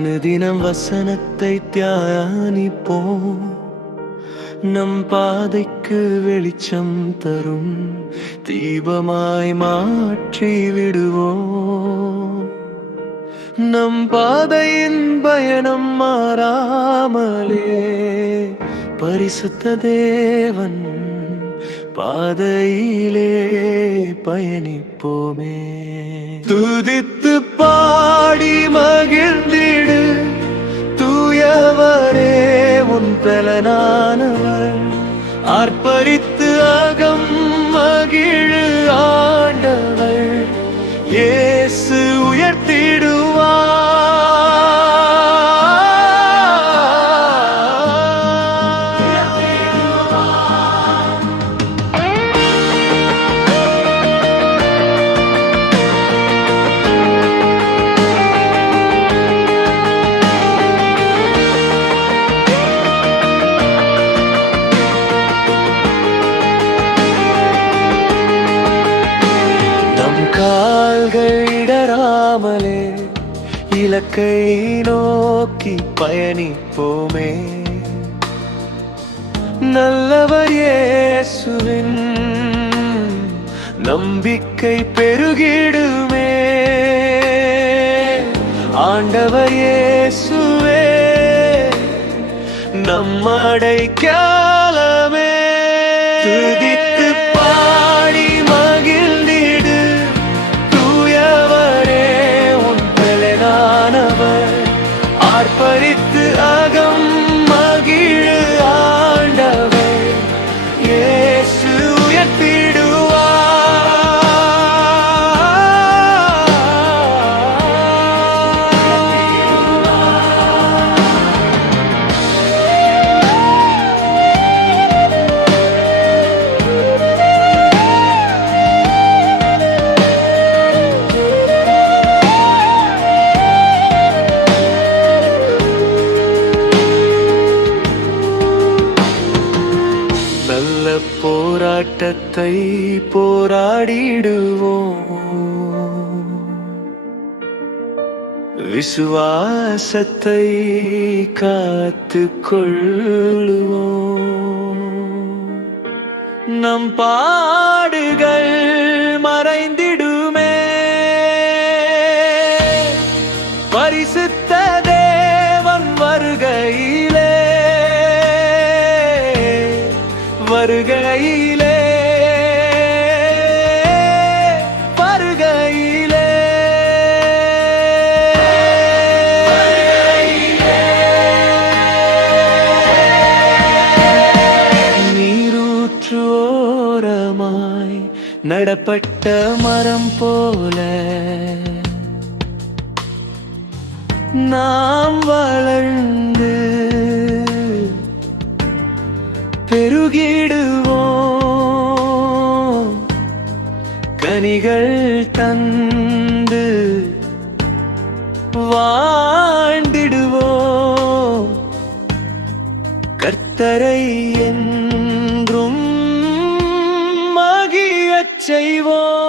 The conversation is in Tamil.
அனுதினம் வசனத்தை தியானிப்போம். நம் பாதைக்கு வெளிச்சம் தரும் தீபமாய் மாற்றி விடுவோம். நம் பாதையின் பயணம் மாறாமலே பரிசுத்த தேவன் பாதையிலே பயணிப்போமே. துதித்து பாடி மகிழ்ந்திடு, தூயவரே உன் பலனானவர். ஆர்ப்பரித்து அகம் மகிழு ஆண்டவர், இயேசு உயர்த்திடுவார். கால்கள் இடராமலே இலக்கை நோக்கி பயணிப்போமே. நல்லவர் இயேசுவின் நம்பிக்கை பெருகிடுமே. ஆண்டவர் இயேசுவே நம்மடைக்கலமே. துதித்து பாடி மகிழ்ந்திடு, ஆர்ப்பரித்து அகம் மகிழு ஆண்டவர், இயேசு உயர்த்திடுவார். நல்ல போராட்டத்தை போராடிடுவோம், விசுவாசத்தை காத்துக் கொள்ளுவோம். நம் பாடுகள் மறைந்திடுமே, பரிசுத்த தேவன் வருகையிலே வருகையிலே வருகையிலே நீரூற்றோரமாய் நடப்பட்ட மரம் போல நாம் வளர்ந்து பெருகிடுவோம். கனிகள் தந்து வாழ்ந்திடுவோம். கர்த்தரை என்றும் மகிழச் செய்வோம்.